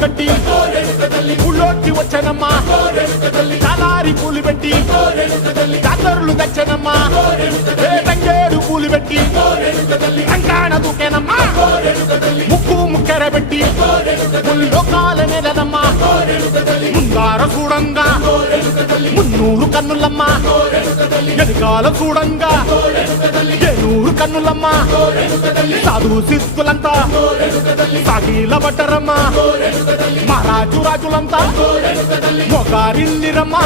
కట్టి ఊళ్ళోకి వచ్చానమ్మా చాలారి పూలు పెట్టి జాతరులు తెచ్చానమ్మా తంగేడు పూలు పెట్టి రంగాణ దూకేనమ్మా ముక్కు ముక్కెర పెట్టి ముల్లోకాల నెలనమ్మా ముందార చూడంగా మున్నూరు కన్నులమ్మా ఎనకాల చూడంగా ఏనూరు కన్నులమ్మా సాధు సిద్ధులంతా సాగిల పట్టరమ్మా మహారాజు రాజులంతా మొగారిల్లిరమ్మా